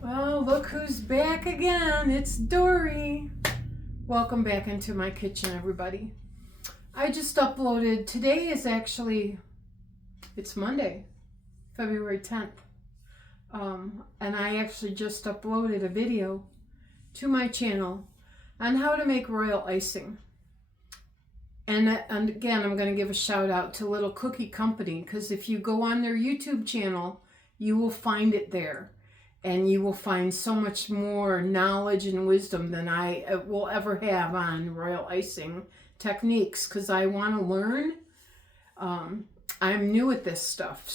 Well, look who's back again. It's Dory. Welcome back into my kitchen, everybody. I just uploaded, today is actually, it's Monday, February 10th. And I actually just uploaded a video to my channel on how to make royal icing. And again, I'm going to give a shout out to Little Cookie Company, because if you go on their YouTube channel, you will find it there. And you will find so much more knowledge and wisdom than I will ever have on royal icing techniques, because I want to learn. I'm new at this stuff,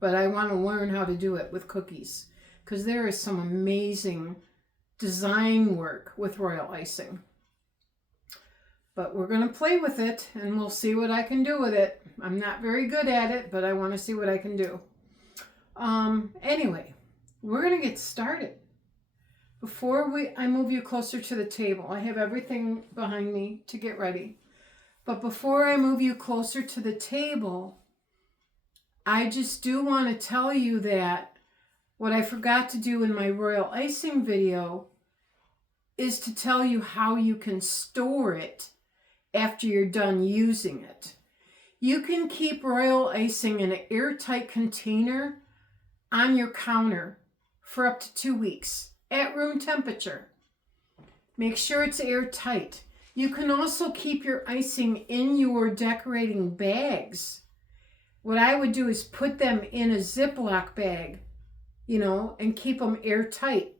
but I want to learn how to do it with cookies, because there is some amazing design work with royal icing. But we're going to play with it, and we'll see what I can do with it. I'm not very good at it, but I want to see what I can do. Anyway, we're going to get started. Before I move you closer to the table, I have everything behind me to get ready. But before I move you closer to the table, I just do want to tell you that what I forgot to do in my royal icing video is to tell you how you can store it after you're done using it. You can keep royal icing in an airtight container on your counter for up to 2 weeks at room temperature. Make sure it's airtight. You can also keep your icing in your decorating bags. What I would do is put them in a Ziploc bag, and keep them airtight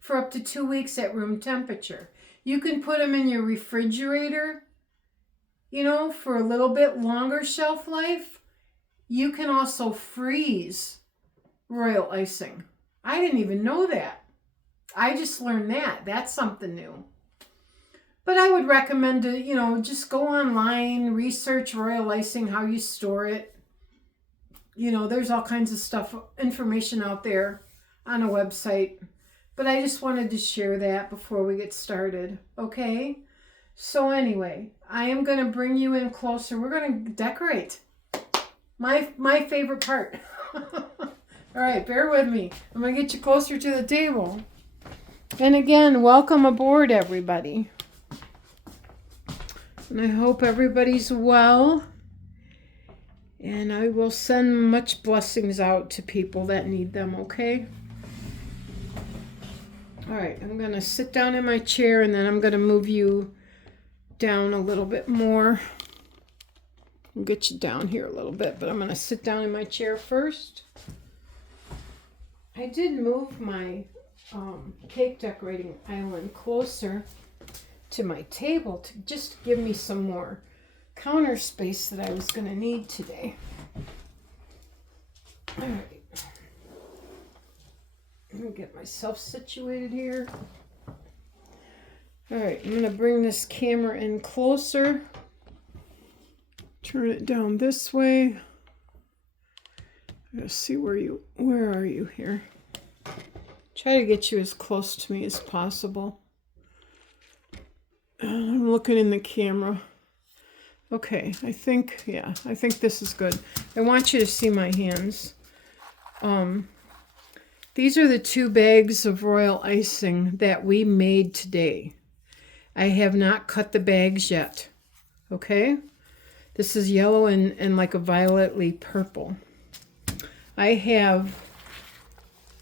for up to 2 weeks at room temperature. You can put them in your refrigerator, for a little bit longer shelf life. You can also freeze royal icing. I didn't even know that. I just learned that. That's something new. But I would recommend to, just go online, research royal icing, how you store it. There's all kinds of stuff, information out there on a website. But I just wanted to share that before we get started, okay? So anyway, I am going to bring you in closer. We're going to decorate. My favorite part. All right, bear with me. I'm going to get you closer to the table. And again, welcome aboard, everybody. And I hope everybody's well. And I will send much blessings out to people that need them, okay? All right, I'm going to sit down in my chair, and then I'm going to move you down a little bit more. I'll get you down here a little bit, but I'm going to sit down in my chair first. I did move my cake decorating island closer to my table to just give me some more counter space that I was going to need today. All right. Let me get myself situated here. All right, I'm going to bring this camera in closer. Turn it down this way. Let's see where are you here? Try to get you as close to me as possible. I'm looking in the camera. Okay, I think this is good. I want you to see my hands. These are the 2 bags of royal icing that we made today. I have not cut the bags yet. Okay? This is yellow and like a violetly purple. I have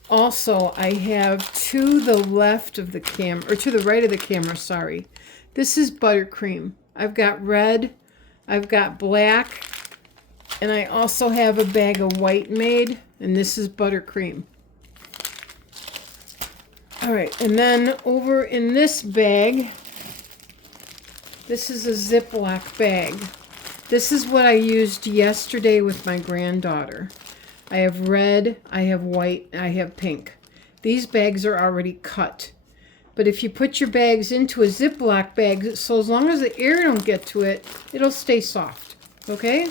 to the left of the camera, or to the right of the camera, sorry. This is buttercream. I've got red, I've got black, and I also have a bag of white made, and this is buttercream. All right, and then over in this bag, this is a Ziploc bag. This is what I used yesterday with my granddaughter. I have red, I have white, and I have pink. These bags are already cut. But if you put your bags into a Ziploc bag, so as long as the air don't get to it, it'll stay soft, okay?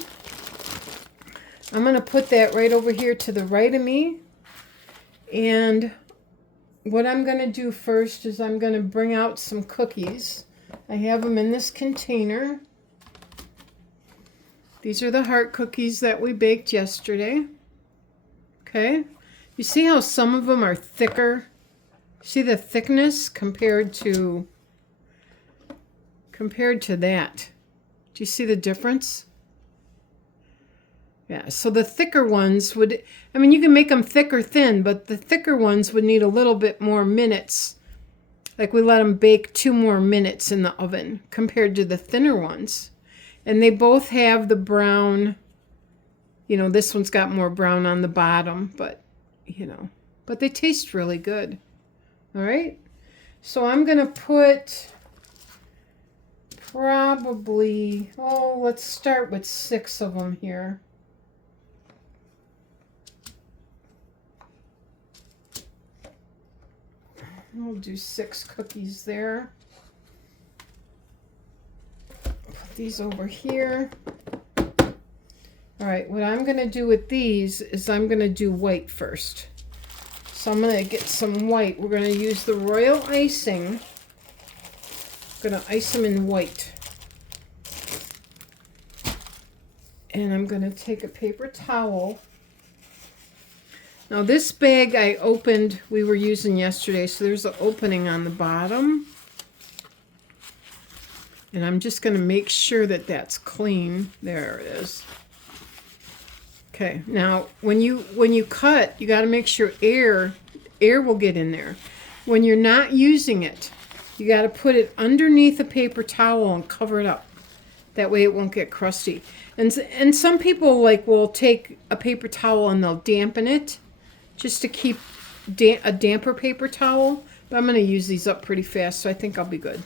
I'm going to put that right over here to the right of me. And what I'm going to do first is I'm going to bring out some cookies. I have them in this container. These are the heart cookies that we baked yesterday. Okay? You see how some of them are thicker? See the thickness compared to that. Do you see the difference? Yeah, so the thicker ones would, I mean, you can make them thick or thin, but the thicker ones would need a little bit more minutes. Like we let them bake 2 more minutes in the oven compared to the thinner ones. And they both have the brown, you know, this one's got more brown on the bottom, but, you know, but they taste really good. All right. So I'm going to put probably, oh, let's start with 6 of them here. We'll do 6 cookies there. Put these over here. All right, what I'm going to do with these is I'm going to do white first. So I'm going to get some white. We're going to use the royal icing. I'm going to ice them in white. And I'm going to take a paper towel. Now this bag I opened, we were using yesterday, so there's an opening on the bottom. And I'm just going to make sure that that's clean. There it is. Okay, now when you cut, you got to make sure air will get in there. When you're not using it, you got to put it underneath a paper towel and cover it up. That way it won't get crusty. And some people will take a paper towel and they'll dampen it just to keep a damper paper towel. But I'm going to use these up pretty fast, so I think I'll be good.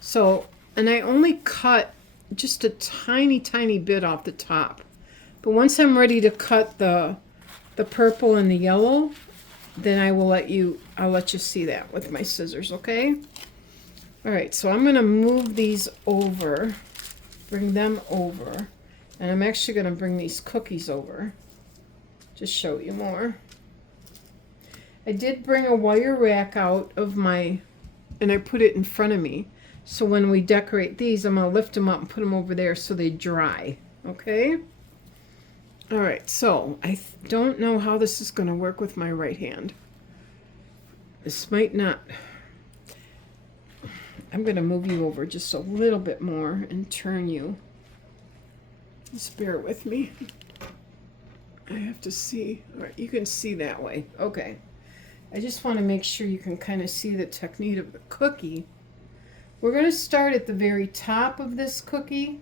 So, and I only cut just a tiny, tiny bit off the top. But once I'm ready to cut the purple and the yellow, then I'll let you see that with my scissors, okay? All right, so I'm going to move these over, bring them over, and I'm actually going to bring these cookies over to show you more. I did bring a wire rack out of and I put it in front of me. So when we decorate these, I'm going to lift them up and put them over there so they dry, okay? All right, so I don't know how this is going to work with my right hand. This might not. I'm going to move you over just a little bit more and turn you. Just bear with me. I have to see. All right, you can see that way. Okay. I just want to make sure you can kind of see the technique of the cookie. We're going to start at the very top of this cookie.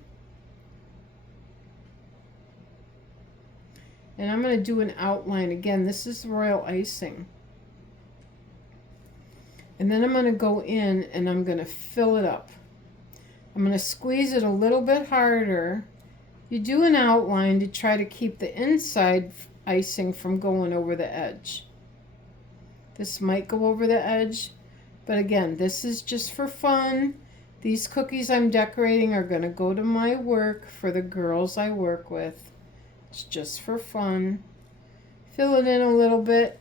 And I'm going to do an outline. Again, this is royal icing. And then I'm going to go in and I'm going to fill it up. I'm going to squeeze it a little bit harder. You do an outline to try to keep the inside icing from going over the edge. This might go over the edge, but again, this is just for fun. These cookies I'm decorating are going to go to my work for the girls I work with. It's just for fun. Fill it in a little bit.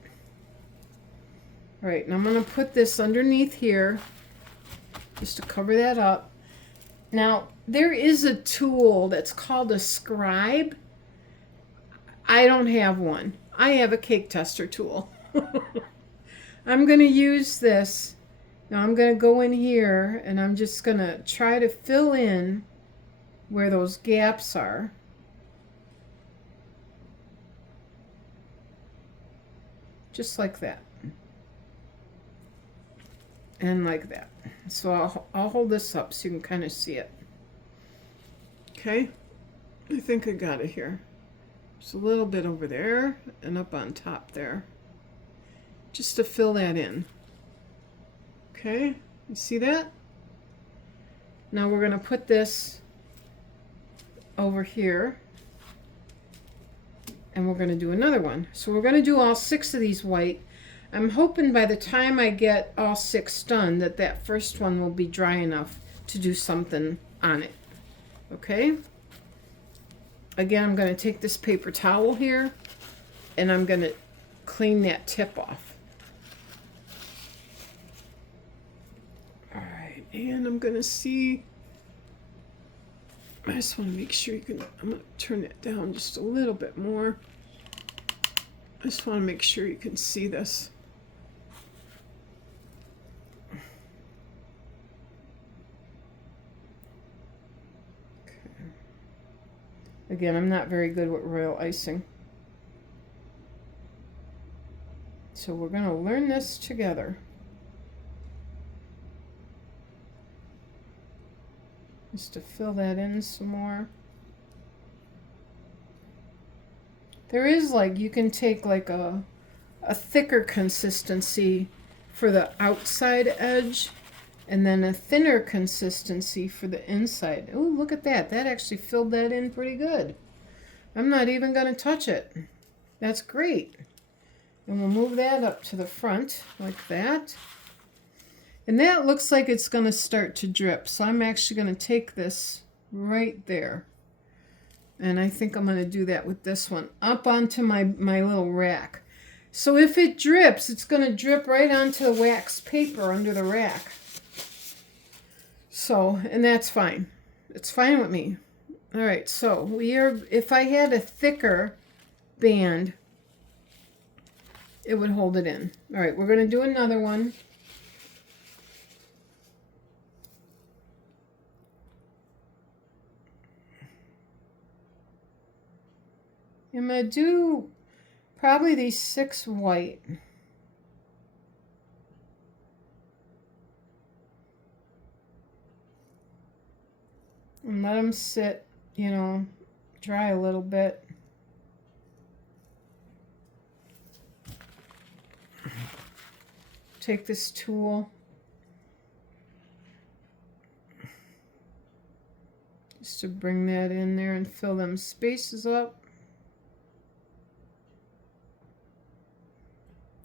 All right, and I'm going to put this underneath here just to cover that up. Now, there is a tool that's called a scribe. I don't have one. I have a cake tester tool. I'm going to use this. Now I'm going to go in here and I'm just going to try to fill in where those gaps are. Just like that. And like that. So I'll hold this up so you can kind of see it. Okay, I think I got it here. Just a little bit over there and up on top there. Just to fill that in. Okay, you see that? Now we're going to put this over here. And we're going to do another one. So we're going to do all 6 of these white. I'm hoping by the time I get all 6 done that first one will be dry enough to do something on it. Okay? Again, I'm going to take this paper towel here and I'm going to clean that tip off. All right, and I'm going to see. I just want to make sure you can. I'm going to turn it down just a little bit more. just want to make sure you can see this. Again, I'm not very good with royal icing. So we're going to learn this together. Just to fill that in some more. There is like, you can take like a thicker consistency for the outside edge and then a thinner consistency for the inside. Oh, look at that. That actually filled that in pretty good. I'm not even going to touch it. That's great. And we'll move that up to the front like that. And that looks like it's going to start to drip. So I'm actually going to take this right there. And I think I'm going to do that with this one up onto my little rack. So if it drips, it's going to drip right onto the wax paper under the rack. So, and that's fine. It's fine with me. All right, so if I had a thicker band, it would hold it in. All right, we're going to do another one. I'm going to do probably these 6 white. And let them sit, you know, dry a little bit. Take this tool. Just to bring that in there and fill them spaces up.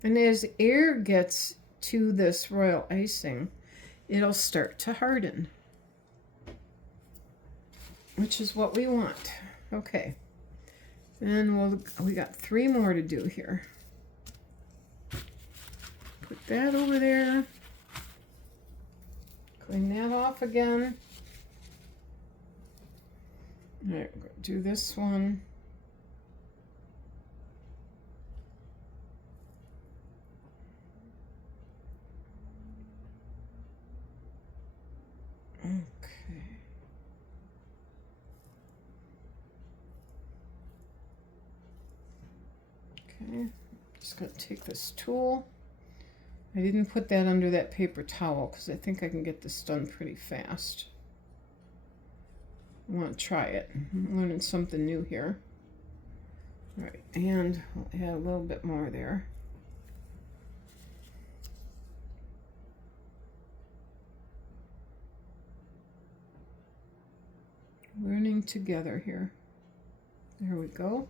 And as air gets to this royal icing, it'll start to harden, which is what we want. Okay. And we got 3 more to do here. Put that over there. Clean that off again. All right, we're going to do this one. Okay. Okay, just going to take this tool. I didn't put that under that paper towel because I think I can get this done pretty fast. I want to try it. I'm learning something new here. All right, and I'll add a little bit more there. Learning together here. There we go.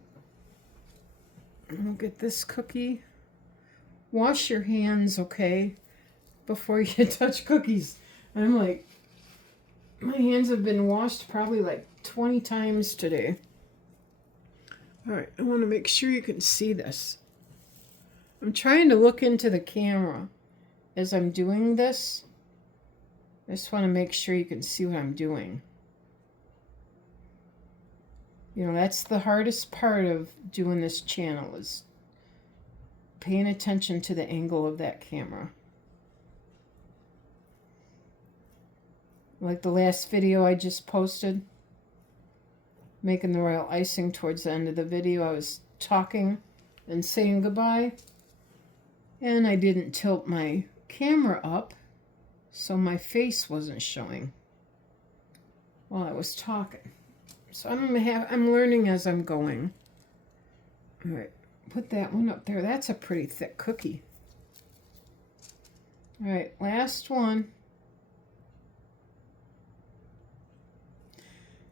And we'll get this cookie. Wash your hands, okay, before you touch cookies. I'm like, my hands have been washed probably like 20 times today. All right, I want to make sure you can see this. I'm trying to look into the camera as I'm doing this. I just want to make sure you can see what I'm doing. You know, that's the hardest part of doing this channel, is paying attention to the angle of that camera. Like the last video I just posted, making the royal icing. Towards the end of the video, I was talking and saying goodbye, and I didn't tilt my camera up, so my face wasn't showing while I was talking. So I'm learning as I'm going. All right, put that one up there. That's a pretty thick cookie. All right, last one.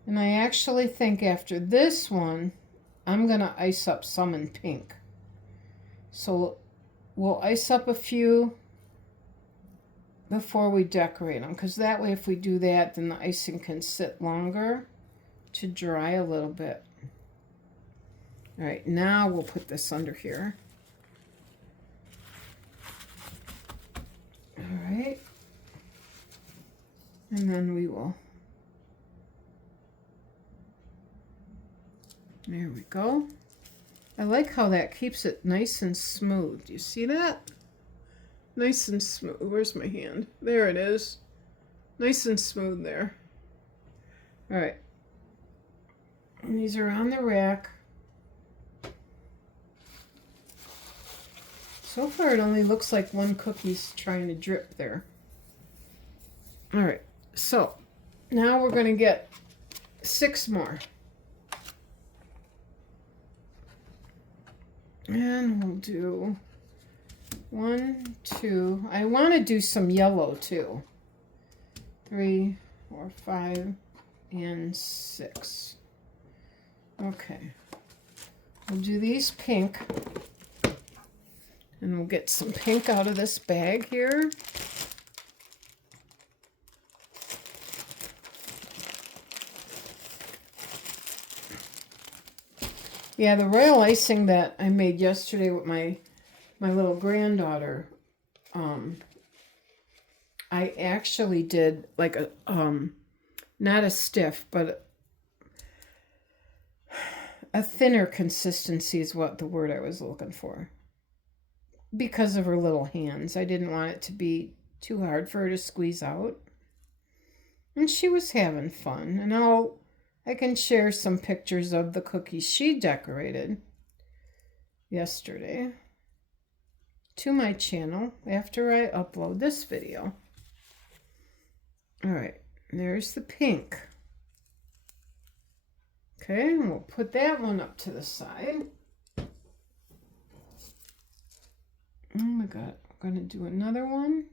And I actually think after this one, I'm going to ice up some in pink. So we'll ice up a few before we decorate them, because that way if we do that, then the icing can sit longer to dry a little bit. All right, now we'll put this under here. All right. And then we will, there we go. I like how that keeps it nice and smooth. Do you see that? Nice and smooth. Where's my hand? There it is. Nice and smooth there. All right. And these are on the rack. So far it only looks like one cookie's trying to drip there. All right. So now we're going to get 6 more. And we'll do 1, 2. I want to do some yellow too. 3, 4, 5, and 6. Okay. We'll do these pink. And we'll get some pink out of this bag here. Yeah, the royal icing that I made yesterday with my little granddaughter, I actually did like a, not a stiff, but a thinner consistency is what the word I was looking for. Because of her little hands. I didn't want it to be too hard for her to squeeze out. And she was having fun. And I can share some pictures of the cookies she decorated yesterday to my channel after I upload this video. All right, there's the pink. Okay, and we'll put that one up to the side. Oh my God, I'm going to do another one.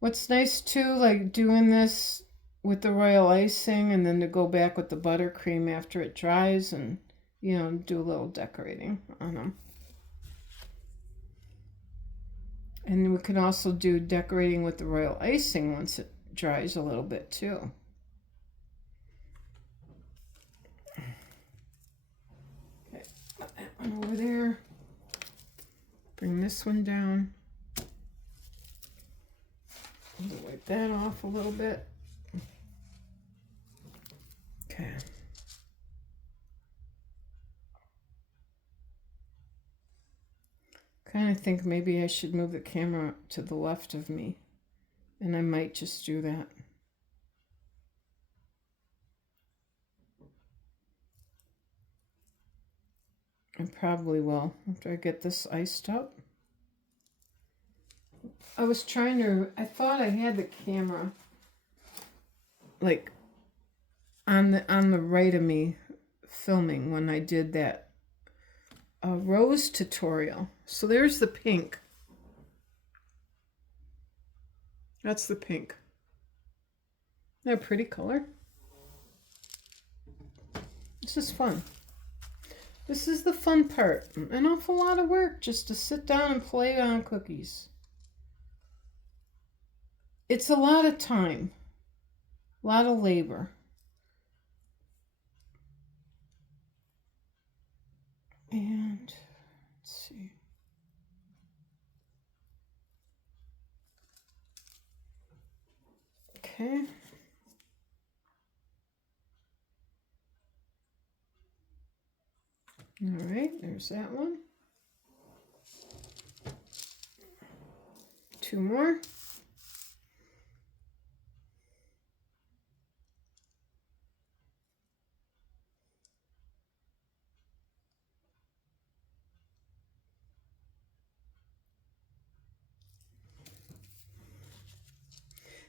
What's nice too, like doing this with the royal icing and then to go back with the buttercream after it dries and, you know, do a little decorating on them. And we can also do decorating with the royal icing once it dries a little bit too. Okay, put that one over there. Bring this one down. Wipe that off a little bit. Okay. Kind of think maybe I should move the camera to the left of me. And I might just do that. I probably will after I get this iced up. I thought I had the camera like on the right of me filming when I did that rose tutorial. So there's the pink. That's the pink. Isn't that a pretty color? This is fun. This is the fun part. An awful lot of work just to sit down and play on cookies. It's a lot of time, a lot of labor. And let's see. Okay. All right, there's that one. 2 more.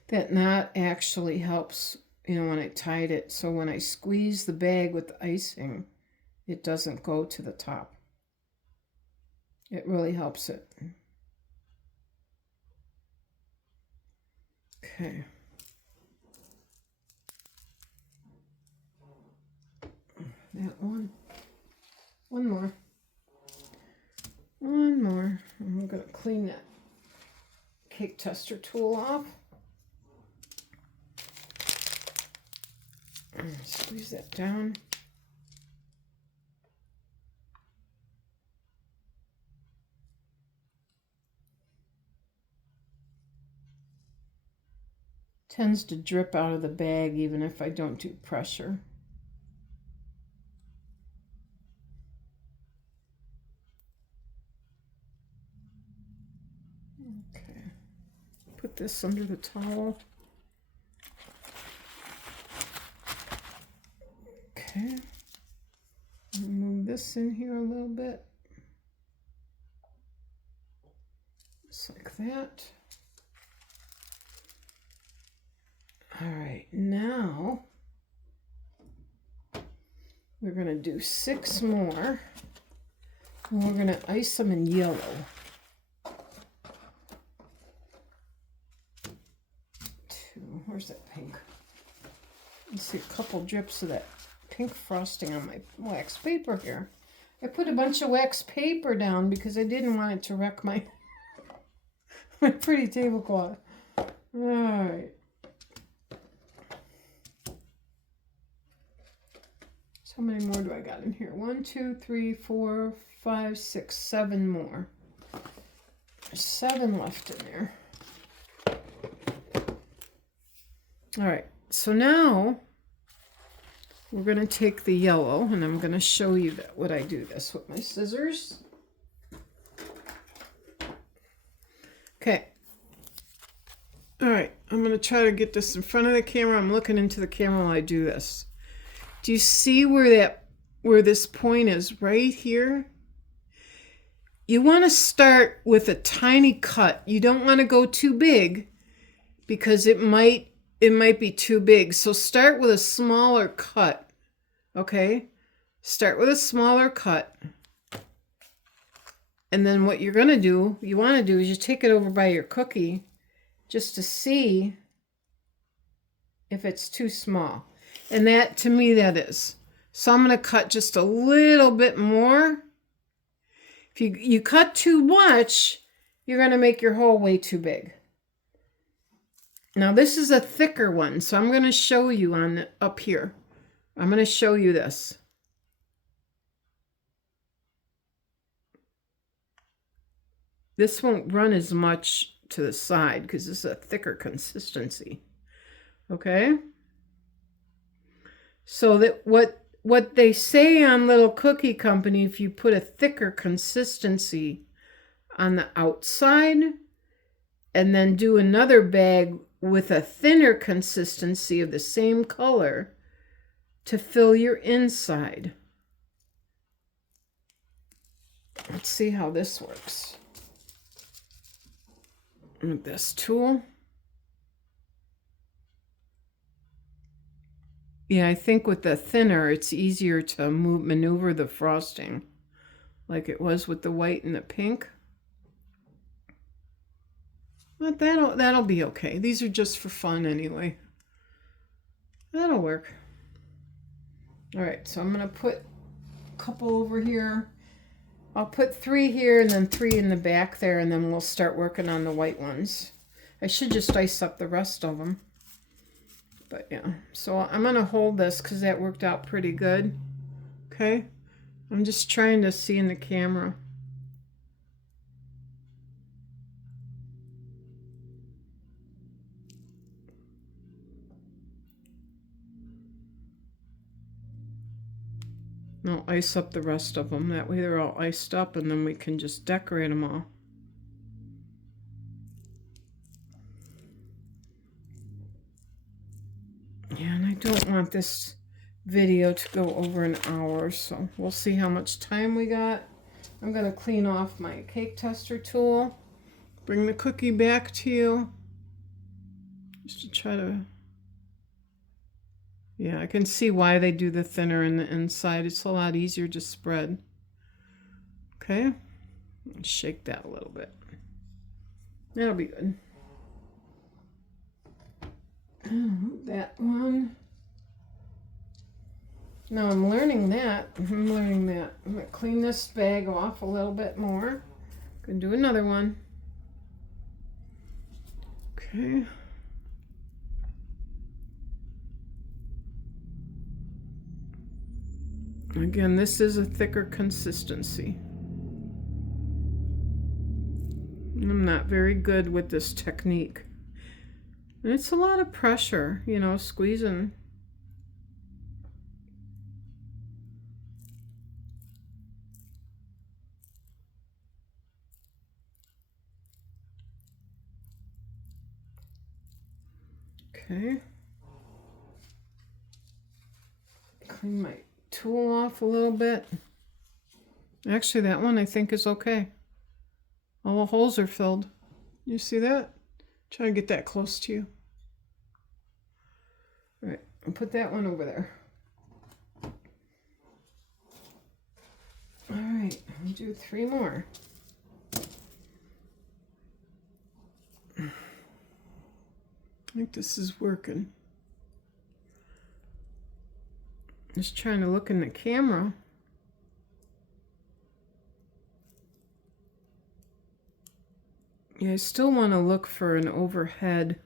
That knot actually helps, you know, when I tied it. So when I squeeze the bag with the icing, it doesn't go to the top. It really helps it. Okay. That one. One more. One more. I'm going to clean that cake tester tool off. Squeeze that down. Tends to drip out of the bag even if I don't do pressure. put this under the towel. Okay. Move this in here a little bit. Just like that. All right, now we're going to do 6 more. And we're going to ice them in yellow. 2. Where's that pink? You see a couple drips of that pink frosting on my wax paper here. I put a bunch of wax paper down because I didn't want it to wreck my my pretty tablecloth. All right. So how many more do I got in here? 1, 2, 3, 4, 5, 6, 7 more. There's 7 left in there. All right. So now we're going to take the yellow, and I'm going to show you that what I do this with my scissors. Okay. All right. I'm going to try to get this in front of the camera. I'm looking into the camera while I do this. Do you see where this point is right here? You want to start with a tiny cut. You don't want to go too big because it might be too big. So start with a smaller cut. Okay? Start with a smaller cut. And then what you're going to do, you want to do is you take it over by your cookie just to see if it's too small. And that, to me, that is. So I'm going to cut just a little bit more. If you cut too much, you're going to make your hole way too big. Now this is a thicker one, so I'm going to show you up here. I'm going to show you this. This won't run as much to the side because this is a thicker consistency. Okay? So that what they say on Little Cookie Company, if you put a thicker consistency on the outside and then do another bag with a thinner consistency of the same color to fill your inside. Let's see how this works. With this tool. Yeah, I think with the thinner, it's easier to maneuver the frosting like it was with the white and the pink. But that'll be okay. These are just for fun anyway. That'll work. All right, so I'm going to put a couple over here. I'll put 3 here and then 3 in the back there, and then we'll start working on the white ones. I should just ice up the rest of them. But yeah, so I'm going to hold this because that worked out pretty good. Okay, I'm just trying to see in the camera. I'll ice up the rest of them. That way they're all iced up and then we can just decorate them all. Yeah, and I don't want this video to go over an hour, so we'll see how much time we got. I'm going to clean off my cake tester tool. Bring the cookie back to you. Just to try to... Yeah, I can see why they do the thinner in the inside. It's a lot easier to spread. Okay. Shake that a little bit. That'll be good. That one. Now I'm learning that. I'm going to clean this bag off a little bit more. Gonna do another one. Okay. Again, this is a thicker consistency. I'm not very good with this technique. And it's a lot of pressure, you know, squeezing. Okay. Clean my tool off a little bit. Actually, that one I think is okay. All the holes are filled. You see that? Try to get that close to you. All right, I'll put that one over there. All right, I'll do 3 more. I think this is working. Just trying to look in the camera. Yeah, I still want to look for an overhead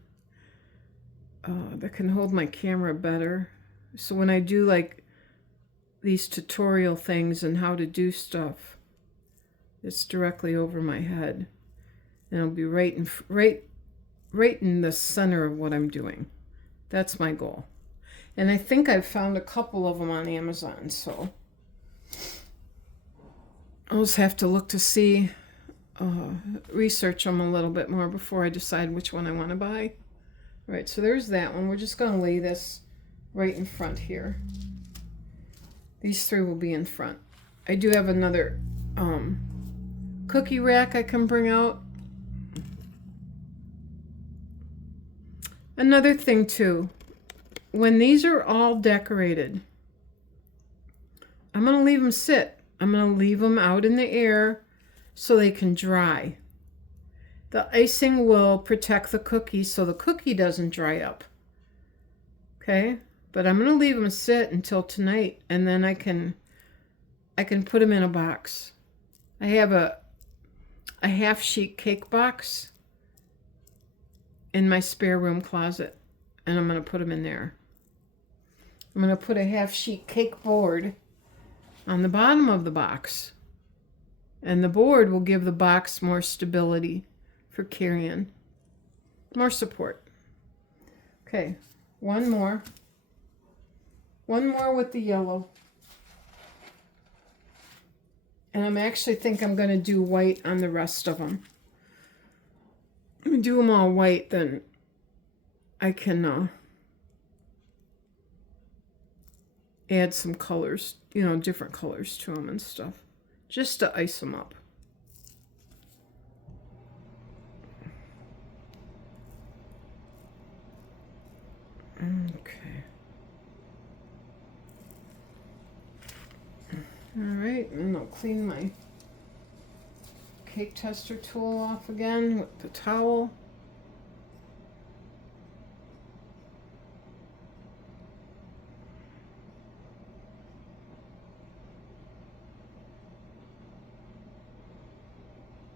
that can hold my camera better. So when I do like these tutorial things and how to do stuff, it's directly over my head. And it'll be right in the center of what I'm doing. That's my goal. And I think I've found a couple of them on Amazon, so I'll just have to look to see, research them a little bit more before I decide which one I want to buy. All right, so there's that one. We're just going to lay this right in front here. These 3 will be in front. I do have another cookie rack I can bring out. Another thing too, when these are all decorated, I'm going to leave them sit. I'm going to leave them out in the air so they can dry. The icing will protect the cookie so the cookie doesn't dry up. Okay? But I'm going to leave them sit until tonight, and then I can put them in a box. I have a half-sheet cake box in my spare room closet, and I'm going to put them in there. I'm going to put a half-sheet cake board on the bottom of the box, and the board will give the box more stability for carrying, more support. Okay, one more with the yellow, and I'm actually think I'm going to do white on the rest of them. Let me do them all white, then I can add some colors, different colors to them and stuff, just to ice them up. Okay. All right, and I'll clean my cake tester tool off again with the towel.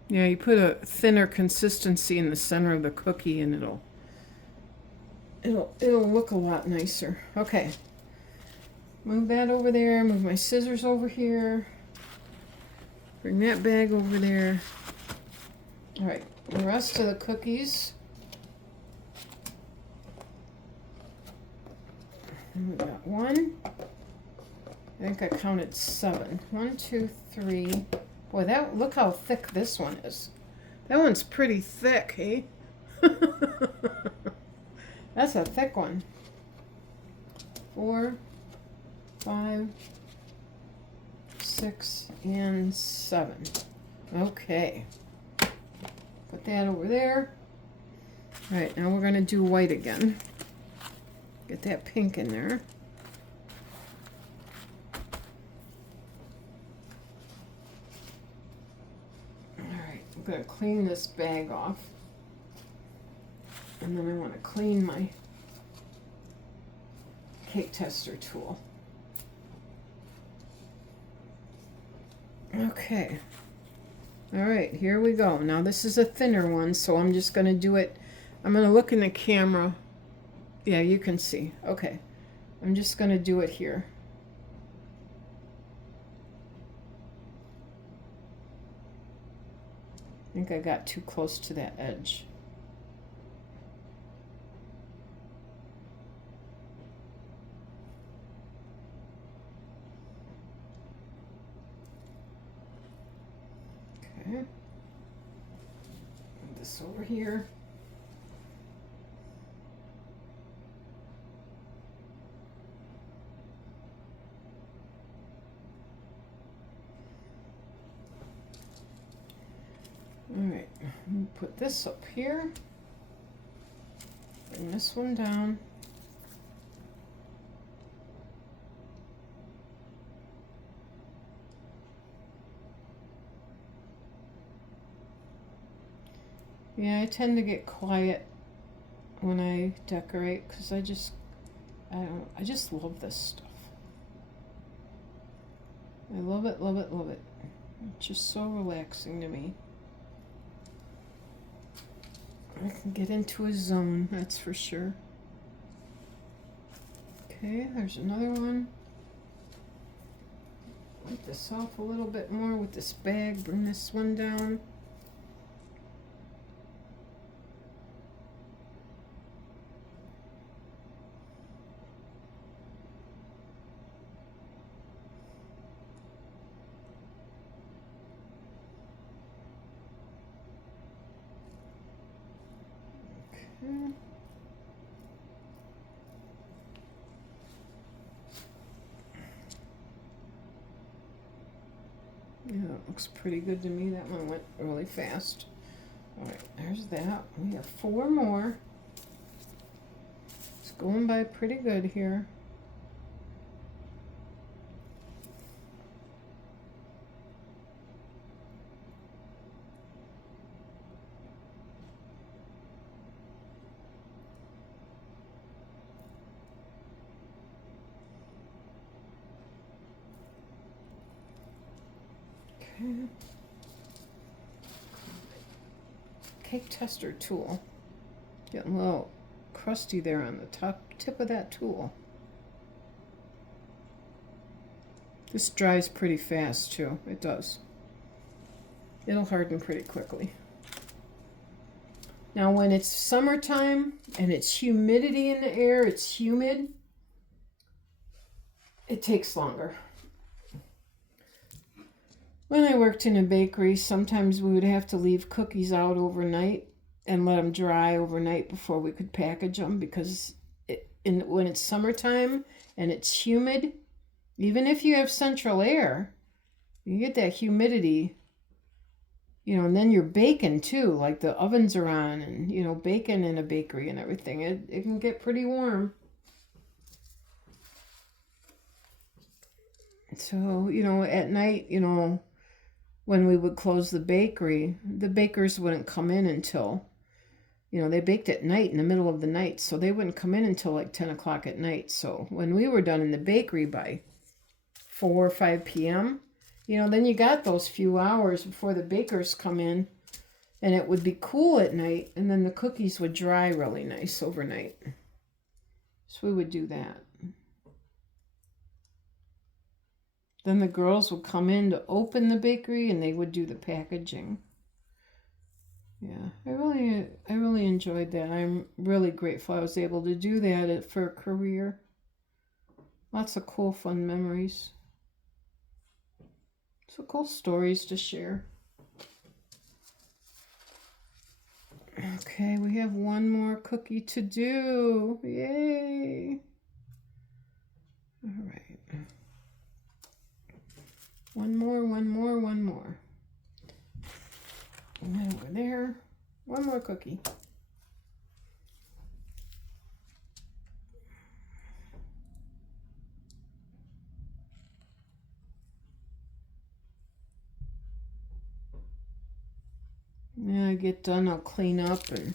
Yeah, you put a thinner consistency in the center of the cookie and it'll look a lot nicer. Okay. Move that over there, move my scissors over here. Bring that bag over there. All right, the rest of the cookies. And we got 1. I think I counted 7. 1, 2, 3. Boy, look how thick this one is. That one's pretty thick, eh? That's a thick one. 4, 5, 6, and 7. Okay. Put that over there. All right, now we're going to do white again. Get that pink in there. All right, I'm going to clean this bag off. And then I want to clean my cake tester tool. Okay. All right, here we go. Now this is a thinner one, so I'm just going to do it. I'm going to look in the camera. Yeah, you can see. Okay. I'm just going to do it here. I think I got too close to that edge. Okay. Move this over here. Put this up here. Bring this one down. Yeah, I tend to get quiet when I decorate because I just love this stuff. I love it, love it, love it. It's just so relaxing to me. I can get into a zone, that's for sure. Okay, there's another one. Wipe this off a little bit more with this bag. Bring this one down. Okay. Yeah, it looks pretty good to me. That one went really fast. All right, there's that. We have 4 more. It's going by pretty good here. Okay. Cake tester tool. Getting a little crusty there on the top tip of that tool. This dries pretty fast too. It does. It'll harden pretty quickly. Now when it's summertime and it's humidity in the air, it's humid, it takes longer. When I worked in a bakery, sometimes we would have to leave cookies out overnight and let them dry overnight before we could package them because when it's summertime and it's humid, even if you have central air, you get that humidity, and then you're baking too, like the ovens are on and, baking in a bakery and everything. It can get pretty warm. So, at night, when we would close the bakery, the bakers wouldn't come in until, they baked at night in the middle of the night. So they wouldn't come in until like 10 o'clock at night. So when we were done in the bakery by 4 or 5 p.m., then you got those few hours before the bakers come in and it would be cool at night. And then the cookies would dry really nice overnight. So we would do that. Then the girls would come in to open the bakery and they would do the packaging. Yeah, I really enjoyed that. I'm really grateful I was able to do that for a career. Lots of cool, fun memories. So cool stories to share. Okay, we have one more cookie to do. Yay! All right. One more. And then over there, one more cookie. When I get done, I'll clean up and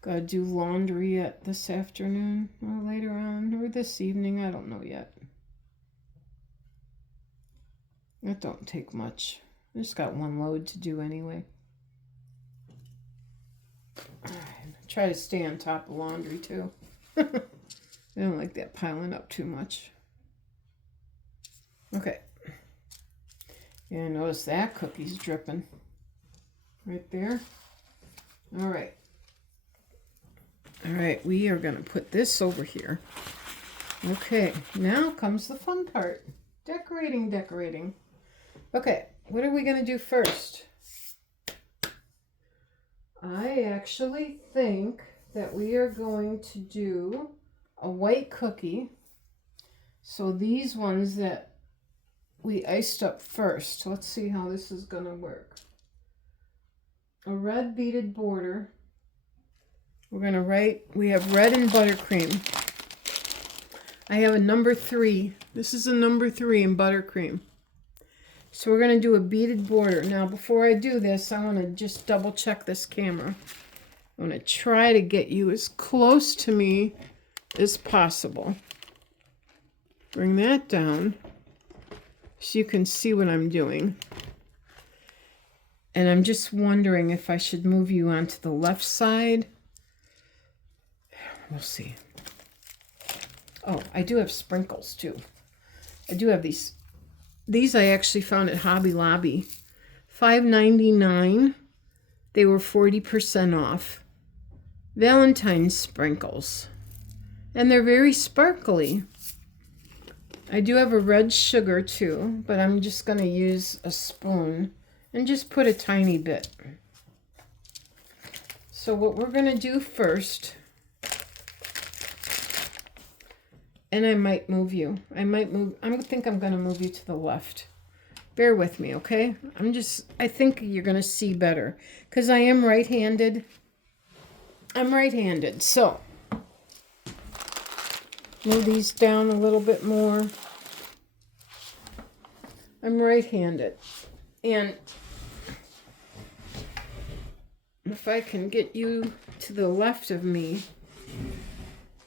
gotta do laundry this afternoon or later on or this evening. I don't know yet. It don't take much. I just got one load to do anyway. Try to stay on top of laundry too. I don't like that piling up too much. Okay. Yeah, notice that cookie's dripping right there. All right. All right, we are going to put this over here. Okay, now comes the fun part. Decorating. Okay, what are we going to do first? I actually think that we are going to do a white cookie. So these ones that we iced up first. Let's see how this is going to work. a red beaded border. We're going to write, we have red and buttercream. I have a number 3. This is a number 3 in buttercream. So we're going to do a beaded border. Now, before I do this, I want to just double check this camera. I want to try to get you as close to me as possible. Bring that down so you can see what I'm doing. And I'm just wondering if I should move you onto the left side. We'll see. Oh, I do have sprinkles too. I do have these. These I actually found at Hobby Lobby. $5.99. They were 40% off. Valentine sprinkles. And they're very sparkly. I do have a red sugar too, but I'm just going to use a spoon and just put a tiny bit. So what we're going to do first, and I might move you. I think I'm going to move you to the left. Bear with me, okay? I think you're going to see better because I am right-handed. I'm right-handed, so move these down a little bit more. I'm right-handed, and if I can get you to the left of me,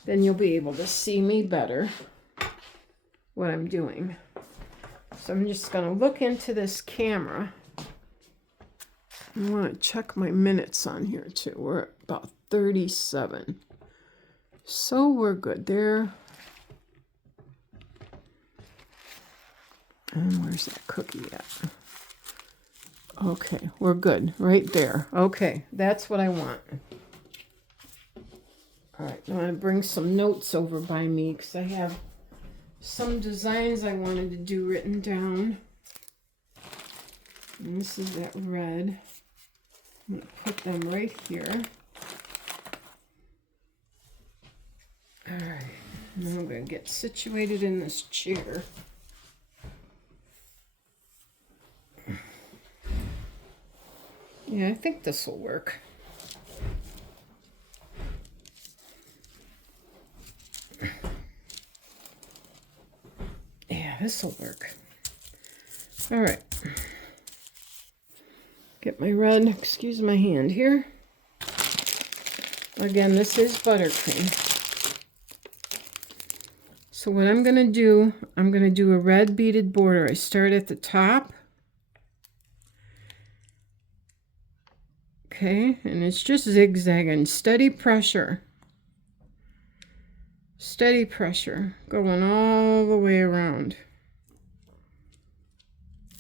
then you'll be able to see me better, what I'm doing. So I'm just going to look into this camera. I want to check my minutes on here too. We're at about 37. So we're good there. And where's that cookie at? Okay, we're good right there. Okay, that's what I want. All right, now I'm going to bring some notes over by me because I have some designs I wanted to do written down. And this is that red. I'm going to put them right here. All right, now I'm going to get situated in this chair. Yeah, I think this will work. Yeah, this will work. All right. Get my red, excuse my hand here. Again, this is buttercream. So what I'm going to do a red beaded border. I start at the top. Okay, and it's just zigzagging, steady pressure. Steady pressure, going all the way around.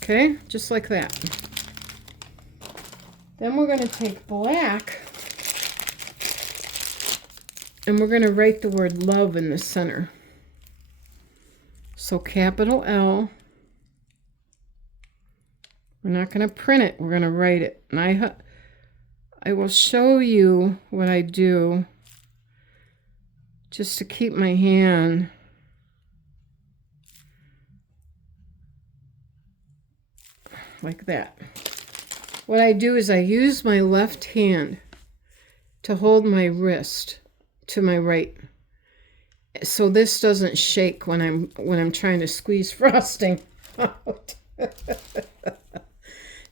Okay, just like that. Then we're going to take black, and we're going to write the word love in the center. So capital L. We're not going to print it, we're going to write it. And I will show you what I do just to keep my hand like that. What I do is I use my left hand to hold my wrist to my right, so this doesn't shake when I'm trying to squeeze frosting out.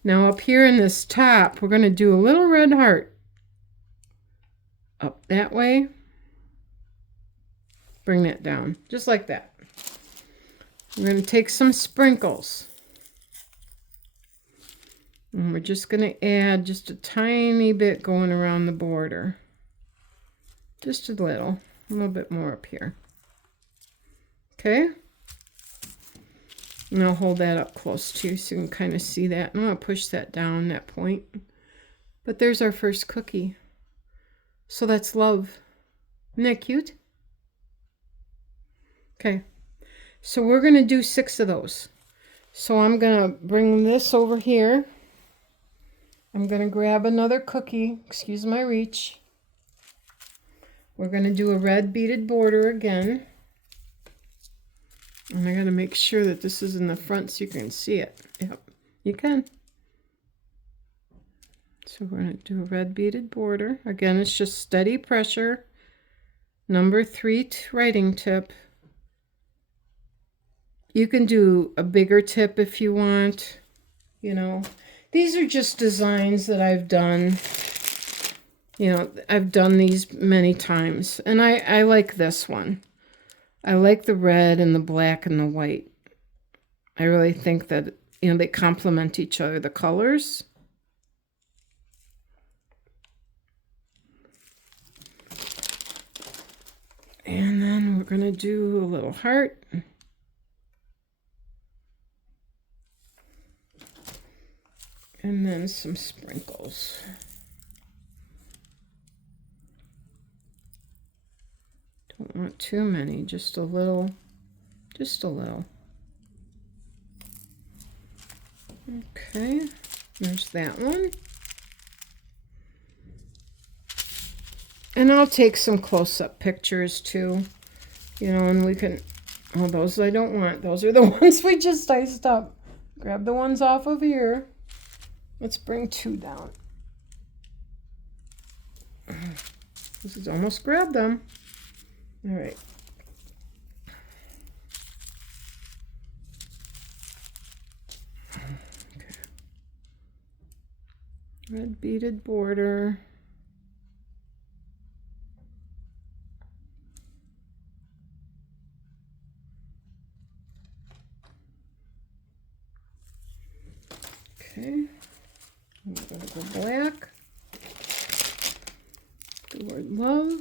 Now up here in this top, we're going to do a little red heart. Up that way. Bring that down, just like that. We're going to take some sprinkles. And we're just going to add just a tiny bit going around the border. Just a little bit more up here. Okay? And I'll hold that up close to you so you can kind of see that. And I'll push that down, that point. But there's our first cookie. So that's love. Isn't that cute? Okay. So we're going to do 6 of those. So I'm going to bring this over here. I'm going to grab another cookie. Excuse my reach. We're going to do a red beaded border again. And I got to make sure that this is in the front so you can see it. Yep, you can. So So we're going to do a red beaded border. Again, it's just steady pressure. Number 3 writing tip. You can do a bigger tip if you want. You know, these are just designs that I've done. You know, I've done these many times. And I like this one. I like the red and the black and the white. I really think that, you know, they complement each other, the colors. And then we're going to do a little heart. And then some sprinkles. Don't want too many, just a little, just a little. Okay, there's that one. And I'll take some close-up pictures too, you know, and we can, oh, those I don't want. Those are the ones we just iced up. Grab the ones off of here. Let's bring 2 down. This is almost grabbed them. All right. Okay. Red beaded border. Okay. I'm going to go black. The word love.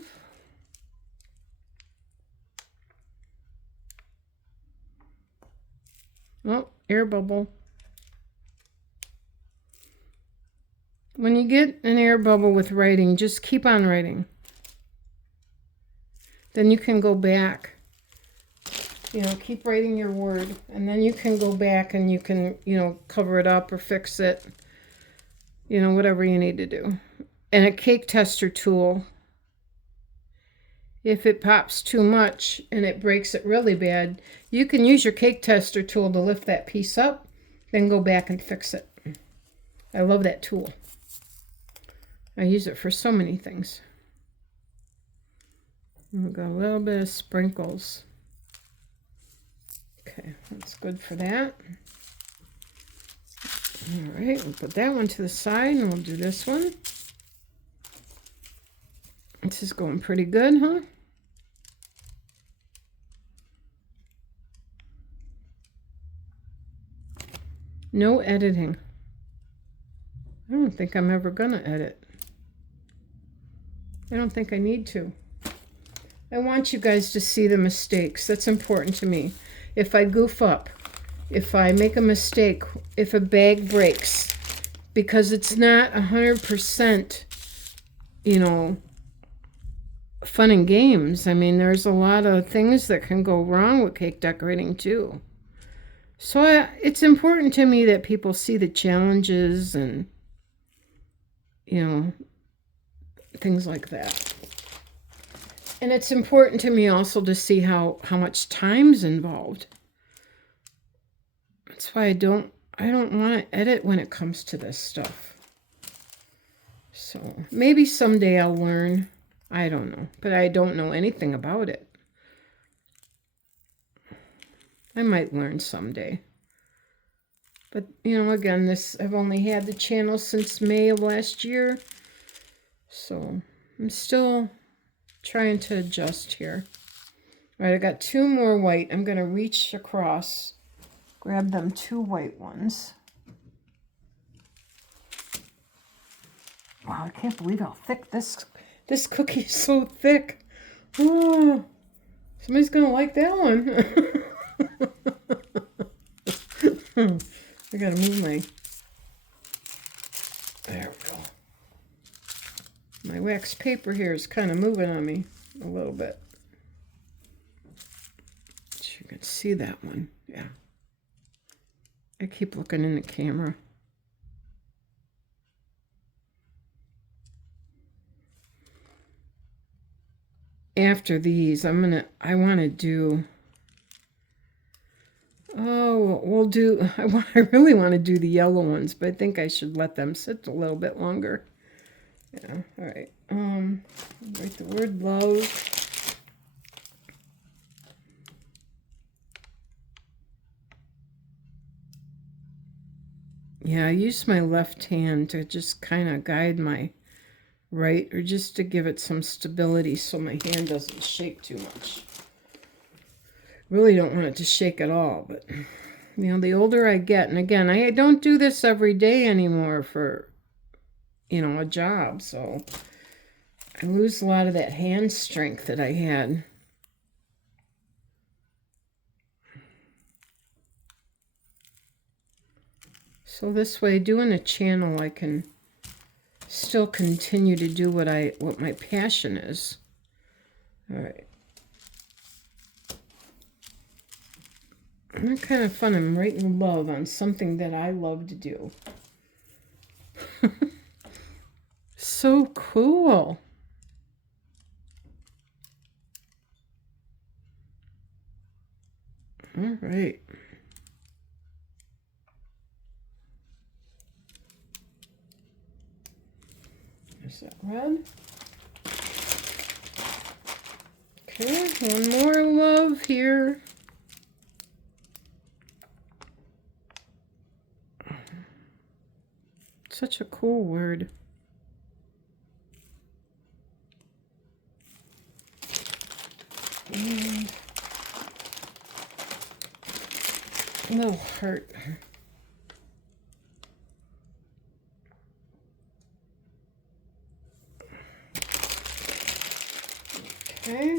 Oh, air bubble. When you get an air bubble with writing, just keep on writing. Then you can go back. You know, keep writing your word. And then you can go back and you can, you know, cover it up or fix it. You know, whatever you need to do. And a cake tester tool. If it pops too much and it breaks it really bad, you can use your cake tester tool to lift that piece up, then go back and fix it. I love that tool. I use it for so many things. We've got a little bit of sprinkles. Okay, that's good for that. All right, we'll put that one to the side and we'll do this one. This is going pretty good, huh? No editing. I don't think I'm ever gonna edit. I don't think I need to. I want you guys to see the mistakes. That's important to me. If I goof up, if I make a mistake, if a bag breaks, because it's not 100%, you know, fun and games. I mean, there's a lot of things that can go wrong with cake decorating too. So it's important to me that people see the challenges and, you know, things like that. And it's important to me also to see how much time's involved. That's why I don't want to edit when it comes to this stuff. So maybe someday I'll learn. I don't know, but I don't know anything about it. I might learn someday. But, you know, again, I've only had the channel since May of last year. So I'm still trying to adjust here. All right, I got 2 more white. I'm going to reach across, grab them 2 white ones. Wow, I can't believe how thick this cookie is. So thick. Oh, somebody's going to like that one. I got to move my... There we go. My wax paper here is kind of moving on me a little bit. So you can see that one. Yeah. I keep looking in the camera. After these, I want to do Oh, we'll do, I really want to do the yellow ones, but I think I should let them sit a little bit longer. Yeah, all right. Write the word love. Yeah, I use my left hand to just kind of guide my right, or just to give it some stability so my hand doesn't shake too much. Really don't want it to shake at all, but you know, the older I get, and again, I don't do this every day anymore for, you know, a job, so I lose a lot of that hand strength that I had. So this way, doing a channel, I can still continue to do what my passion is. All right. Isn't that kind of fun? I'm writing love on something that I love to do. So cool. All right. Is that red? Okay, one more love here. Such a cool word. And a little heart. Okay.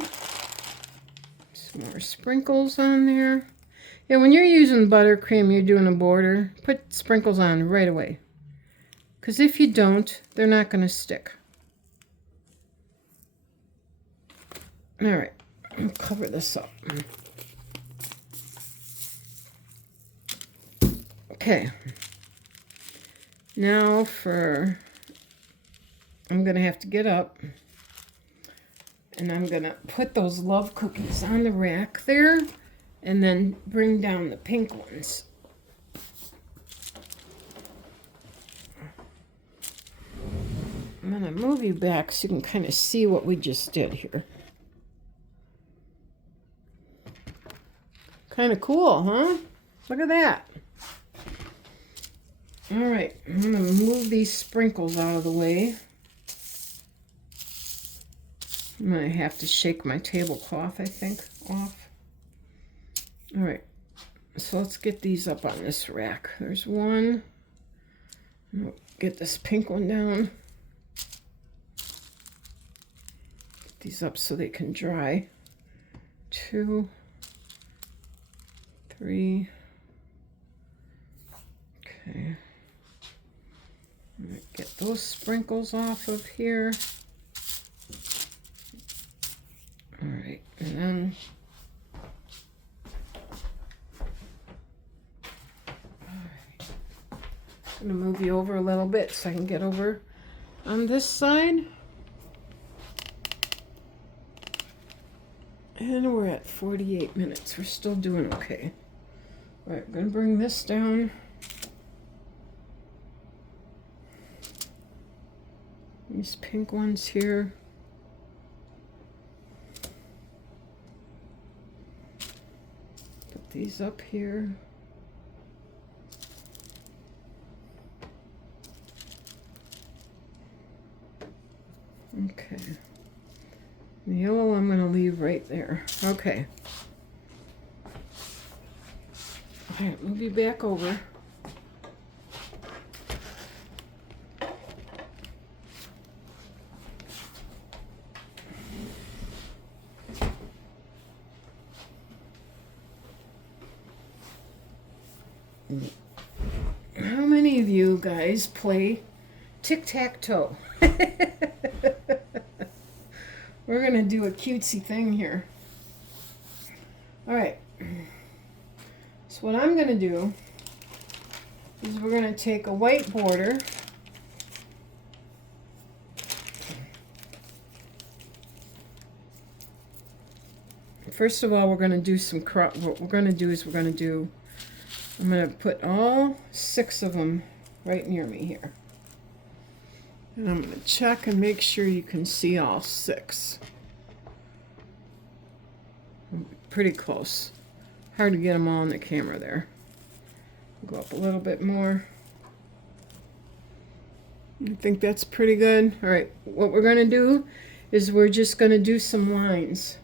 Some more sprinkles on there. Yeah, when you're using buttercream, you're doing a border, put sprinkles on right away. Because if you don't, they're not going to stick. All right, I'll cover this up. Okay. Now I'm going to have to get up. And I'm going to put those love cookies on the rack there. And then bring down the pink ones. I'm going to move you back so you can kind of see what we just did here. Kind of cool, huh? Look at that. All right, I'm going to move these sprinkles out of the way. I'm going to have to shake my tablecloth, I think, off. All right, so let's get these up on this rack. There's one. I'll get this pink one down. Get these up so they can dry. 2, 3. Okay. Get those sprinkles off of here. All right, and then I'm going to move you over a little bit so I can get over on this side. And we're at 48 minutes. We're still doing okay. All right, I'm going to bring this down. These pink ones here. Put these up here. Okay. The yellow I'm going to leave right there. Okay. All right, move you back over. How many of you guys play tic-tac-toe? We're going to do a cutesy thing here. All right. So what I'm going to do is we're going to take a white border. first of all, we're going to do what we're going to do is I'm going to put all 6 of them right near me here. And I'm going to check and make sure you can see all 6. Pretty close. Hard to get them all on the camera there. Go up a little bit more. I think that's pretty good. All right, what we're going to do is we're just going to do some lines.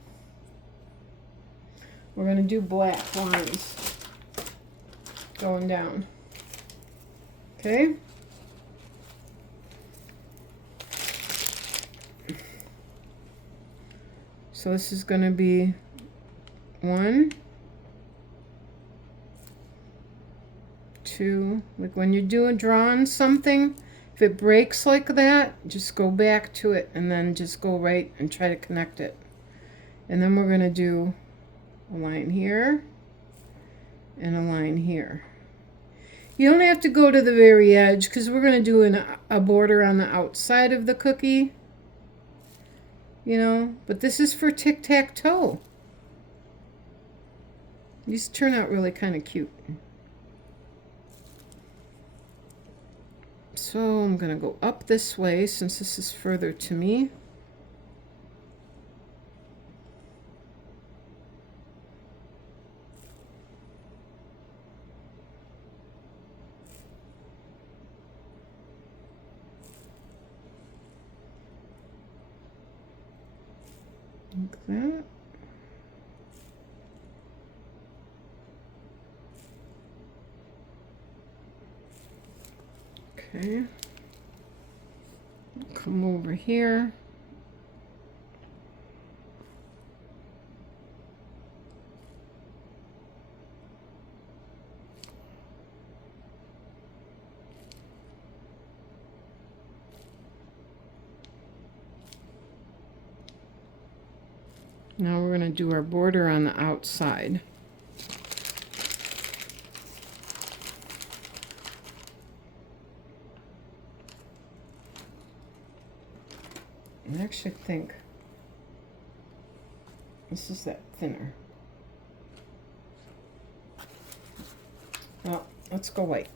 We're going to do black lines going down. Okay? So this is going to be 1, 2. Like when you're drawing something, if it breaks like that, just go back to it and then just go right and try to connect it. And then we're going to do a line here and a line here. You don't have to go to the very edge because we're going to do a border on the outside of the cookie. You know, but this is for tic-tac-toe. These turn out really kind of cute. So I'm going to go up this way since this is further to me. Like that. Okay. Come over here. Now we're going to do our border on the outside. I actually think this is that thinner. Well, let's go white.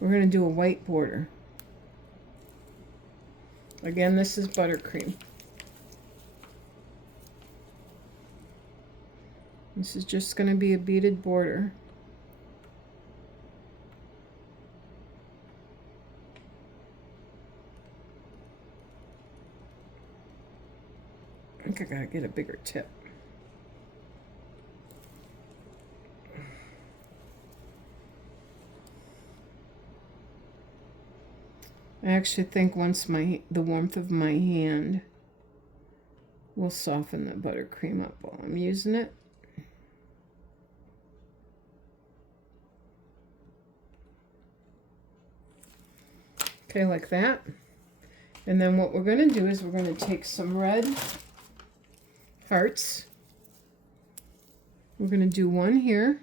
We're going to do a white border. Again, this is buttercream. This is just going to be a beaded border. I think I gotta get a bigger tip. I actually think once the warmth of my hand will soften the buttercream up while I'm using it. Okay, like that. And then what we're going to do is we're going to take some red hearts. We're going to do one here,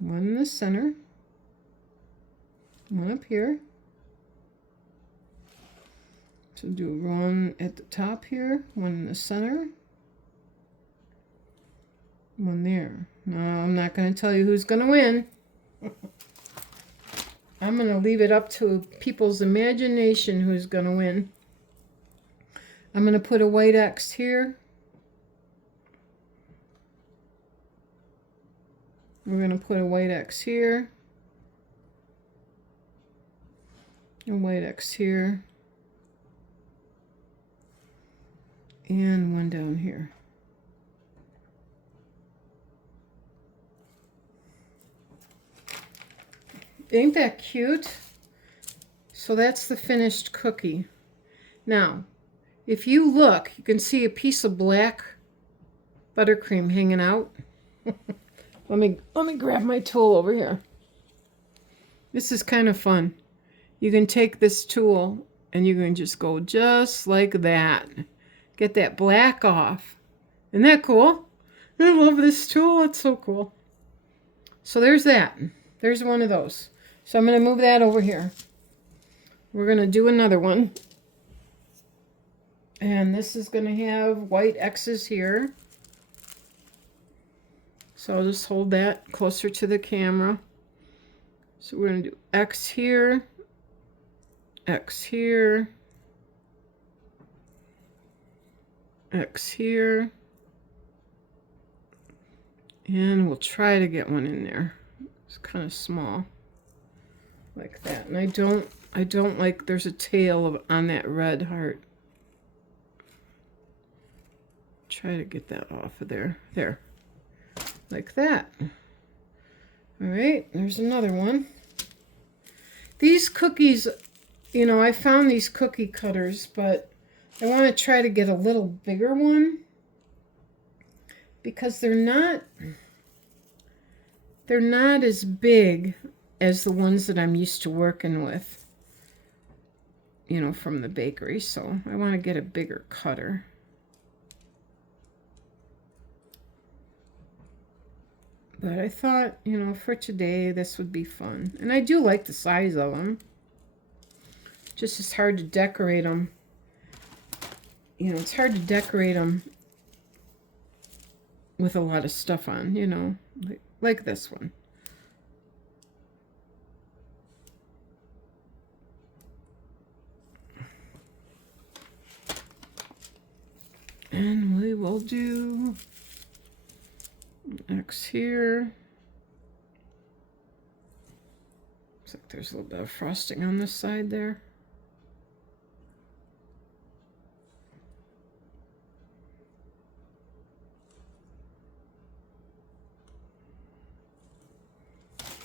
one in the center, one up here. So do one at the top here, one in the center, one there. Now I'm not going to tell you who's going to win. I'm going to leave it up to people's imagination who's going to win. I'm going to put a white X here. We're going to put a white X here. A white X here. And one down here. Ain't that cute? So that's the finished cookie. Now, if you look, you can see a piece of black buttercream hanging out. Let me grab my tool over here. This is kind of fun. You can take this tool and you can just go just like that. Get that black off. Isn't that cool? I love this tool. It's so cool. So there's that. There's one of those. So I'm going to move that over here. We're going to do another one. And this is going to have white X's here. So I'll just hold that closer to the camera. So we're going to do X here, X here, X here. And we'll try to get one in there. It's kind of small. Like that. And I don't like there's a tail on that red heart. Try to get that off of there. There. Like that. All right, there's another one. These cookies, you know, I found these cookie cutters, but I want to try to get a little bigger one because they're not as big as the ones that I'm used to working with, you know, from the bakery. So I want to get a bigger cutter. But I thought, you know, for today, this would be fun. And I do like the size of them. Just it's hard to decorate them. You know, it's hard to decorate them with a lot of stuff on, you know, like this one. And we will do X here. Looks like there's a little bit of frosting on this side there.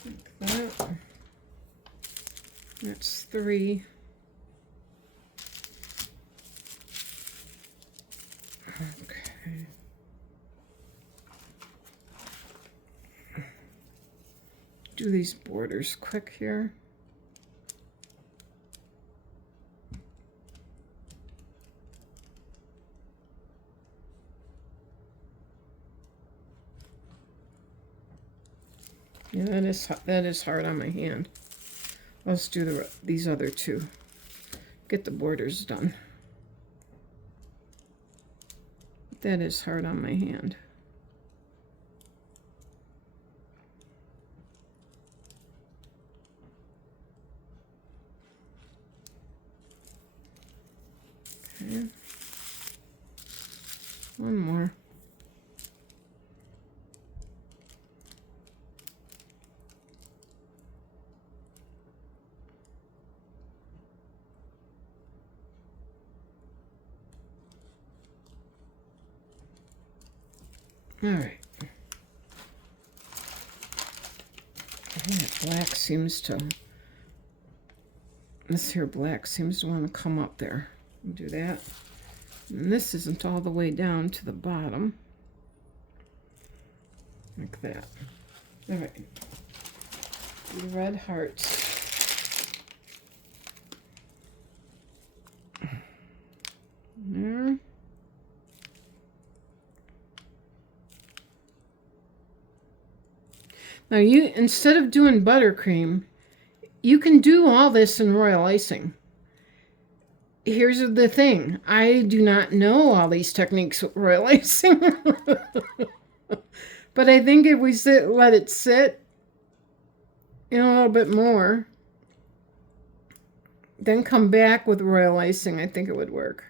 Like that. That's 3. Okay. Do these borders quick here. Yeah, that is hard on my hand. Let's do these other two. Get the borders done. That is hard on my hand. Okay. One more. All right. That black seems to, this here black seems to want to come up there. Do that. And this isn't all the way down to the bottom. Like that. All right. The red hearts. There. Now you, instead of doing buttercream, you can do all this in royal icing. Here's the thing. I do not know all these techniques with royal icing. But I think if we let it sit, you know, a little bit more, then come back with royal icing, I think it would work.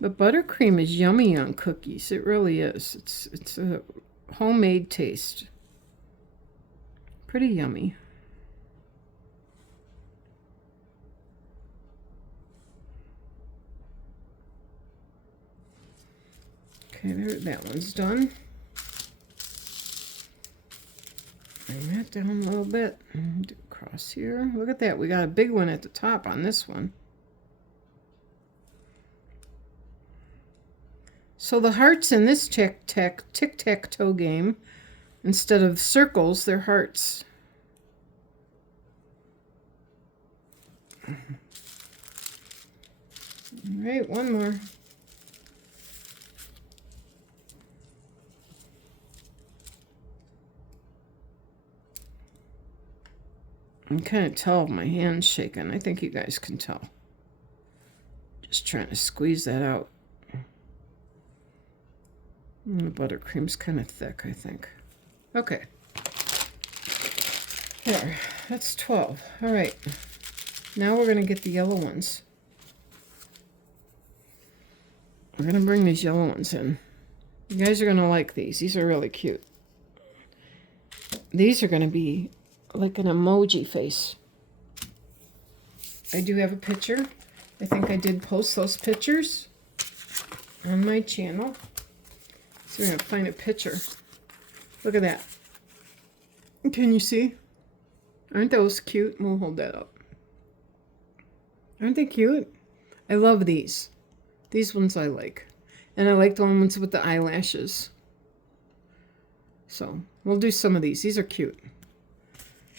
But buttercream is yummy on cookies. It really is. It's a homemade taste. Pretty yummy. Okay, there, that one's done. Bring that down a little bit. And do across here. Look at that. We got a big one at the top on this one. So the hearts in this tic-tac-toe game, instead of circles, they're hearts. All right, one more. I can't tell if my hand's shaking. I think you guys can tell. Just trying to squeeze that out. And the buttercream's kind of thick, I think. Okay. There, that's 12. All right. Now we're going to get the yellow ones. We're going to bring these yellow ones in. You guys are going to like these. These are really cute. These are going to be like an emoji face. I do have a picture. I think I did post those pictures on my channel. So we're going to find a picture. Look at that. Can you see? Aren't those cute? We'll hold that up. Aren't they cute? I love these. These ones I like. And I like the ones with the eyelashes. So we'll do some of these. These are cute.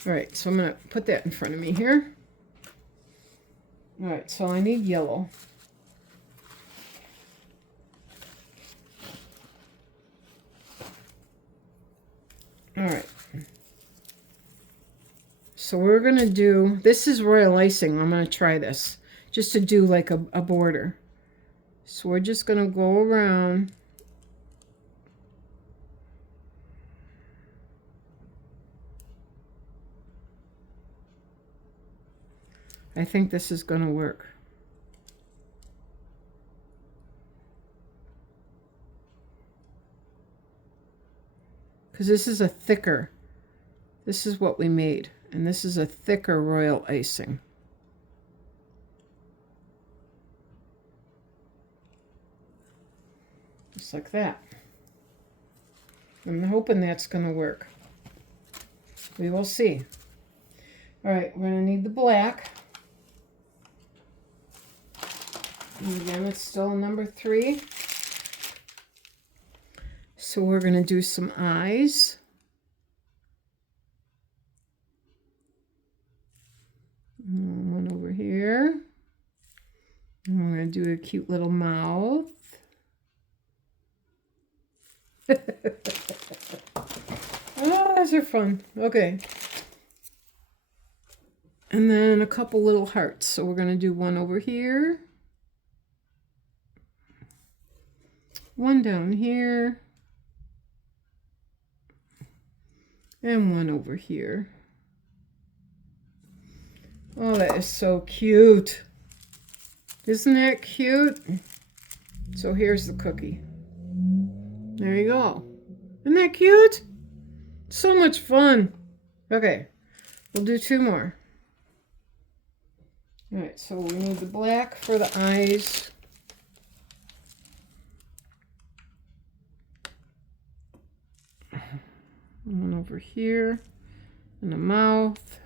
All right, so I'm going to put that in front of me here. All right, so I need yellow. All right. So we're going to do, this is royal icing. I'm going to try this just to do like a border. So we're just going to go around. I think this is going to work. Because this is a thicker, this is what we made. And this is a thicker royal icing. Just like that. I'm hoping that's going to work. We will see. All right, we're going to need the black. And again, it's still number 3. So we're going to do some eyes. One over here. And we're going to do a cute little mouth. Oh, those are fun. Okay. And then a couple little hearts. So we're going to do one over here. One down here. And one over here. Oh, that is so cute. Isn't that cute? So here's the cookie. There you go. Isn't that cute? So much fun. Okay, we'll do 2 more. All right, so we need the black for the eyes. One over here, and the mouth.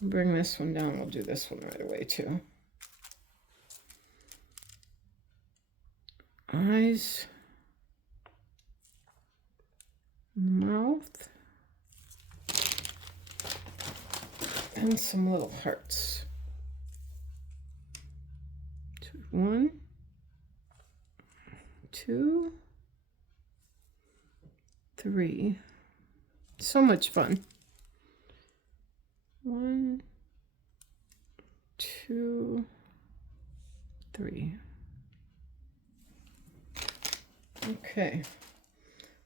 Bring this one down. We'll do this one right away too. Eyes, mouth, and some little hearts. 1, 2, 3. So much fun. 1, 2, 3. Okay.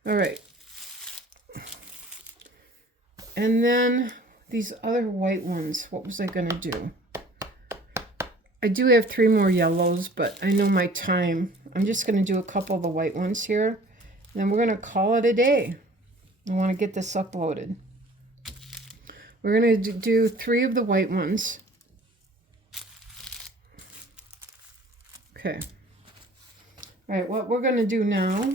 All right. And then these other white ones, what was I going to do? I do have 3 more yellows, but I know my time. I'm just going to do a couple of the white ones here. And then we're going to call it a day. I want to get this uploaded. We're going to do 3 of the white ones. Okay. All right, what we're going to do now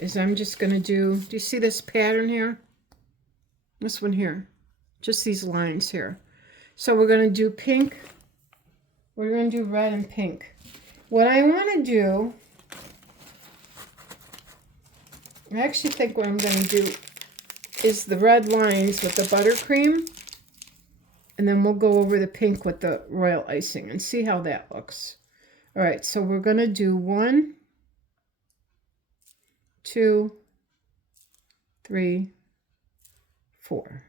is I'm just going to do you see this pattern here? This one here. Just these lines here. So we're going to do pink. We're going to do red and pink. What I want to do, I actually think what I'm going to do is the red lines with the buttercream. And then we'll go over the pink with the royal icing and see how that looks. All right, so we're going to do 1, 2, 3, 4.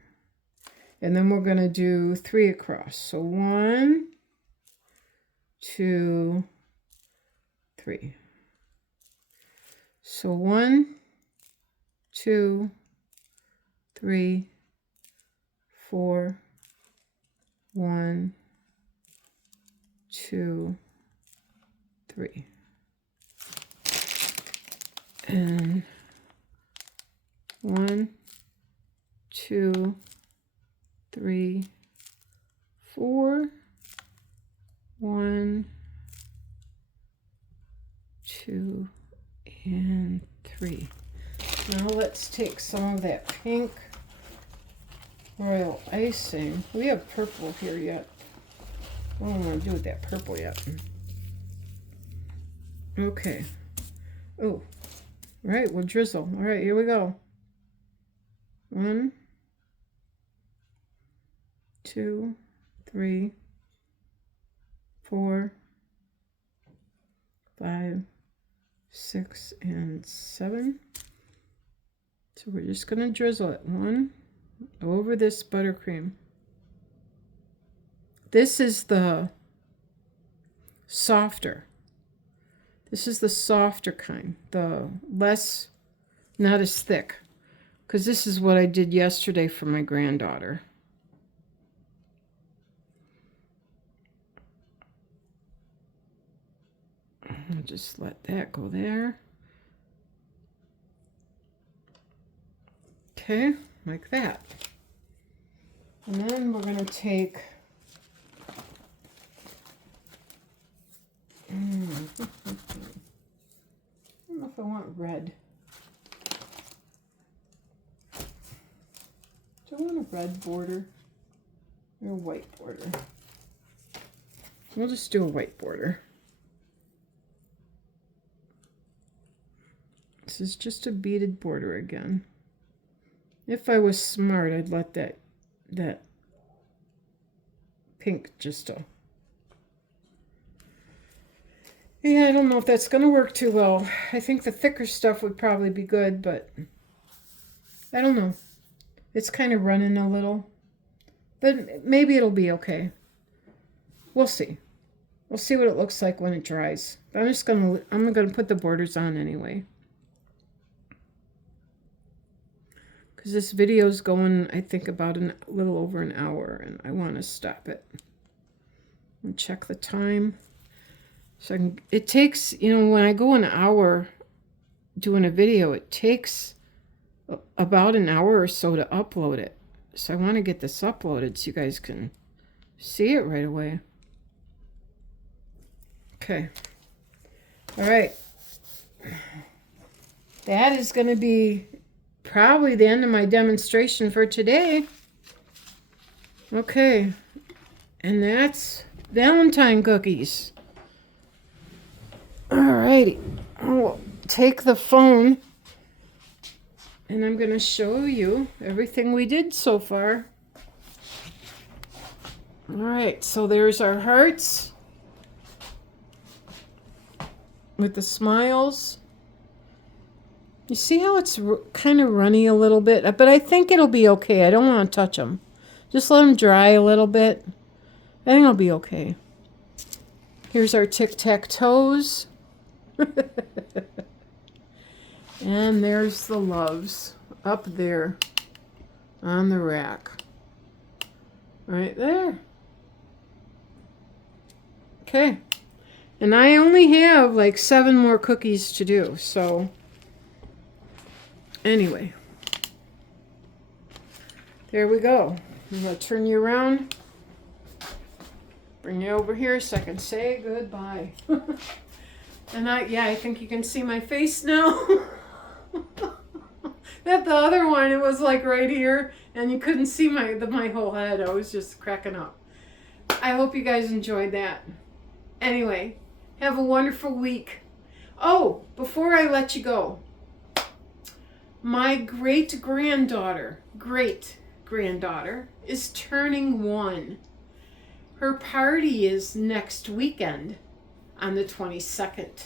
And then we're going to do 3 across. So 1, 2, 3. So 1, 2, 3, 4, 1, 2, 3. And 1, 2, 3, 4, 1, 2, and 3. Now let's take some of that pink royal icing. We have purple here yet. I don't want to do with that purple yet. Okay. Oh, all right, we'll drizzle. All right, here we go. 1, 2, 3, 4, 5, 6, and 7. So we're just going to drizzle it 1 over this buttercream. This is the softer. This is the softer kind, the less, not as thick. Because this is what I did yesterday for my granddaughter. I'll just let that go there. Okay, like that. And then we're going to take I don't know if I want red. Do I want a red border or a white border? We'll just do a white border. This is just a beaded border again. If I was smart, I'd let that pink just yeah, I don't know if that's going to work too well. I think the thicker stuff would probably be good, but I don't know. It's kind of running a little, but maybe it'll be okay. We'll see. We'll see what it looks like when it dries. But I'm going to put the borders on anyway. Because this video is going, I think, about a little over an hour, and I want to stop it and check the time. So it takes, when I go an hour doing a video, it takes about an hour or so to upload it. So I want to get this uploaded so you guys can see it right away. Okay. All right. That is going to be probably the end of my demonstration for today. Okay. And that's Valentine cookies. Alrighty, I'll take the phone and I'm going to show you everything we did so far. Alright, so there's our hearts with the smiles. You see how it's kind of runny a little bit? But I think it'll be okay. I don't want to touch them. Just let them dry a little bit. I think it'll be okay. Here's our tic-tac-toes. And there's the loves up there on the rack. Right there. Okay. And I only have like 7 more cookies to do, so anyway. There we go. I'm going to turn you around. Bring you over here so I can say goodbye. And I think you can see my face now. That the other one, it was like right here, and you couldn't see my whole head. I was just cracking up. I hope you guys enjoyed that. Anyway, have a wonderful week. Oh, before I let you go, my great-granddaughter is turning 1. Her party is next weekend on the 22nd.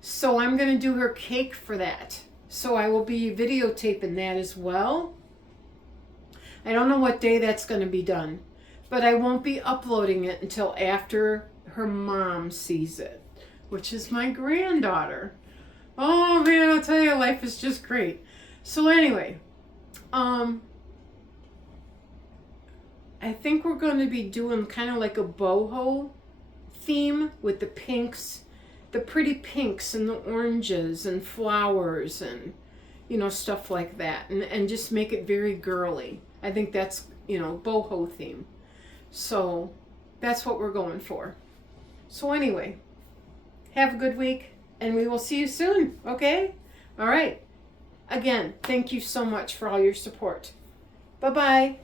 So I'm going to do her cake for that. So I will be videotaping that as well. I don't know what day that's going to be done, but I won't be uploading it until after her mom sees it, which is my granddaughter. Oh man, I'll tell you, life is just great. So anyway, I think we're going to be doing kind of like a boho theme with the pinks, the pretty pinks and the oranges and flowers and, you know, stuff like that. And just make it very girly. I think that's, you know, boho theme. So that's what we're going for. So anyway, have a good week and we will see you soon, okay? All right. Again, thank you so much for all your support. Bye-bye.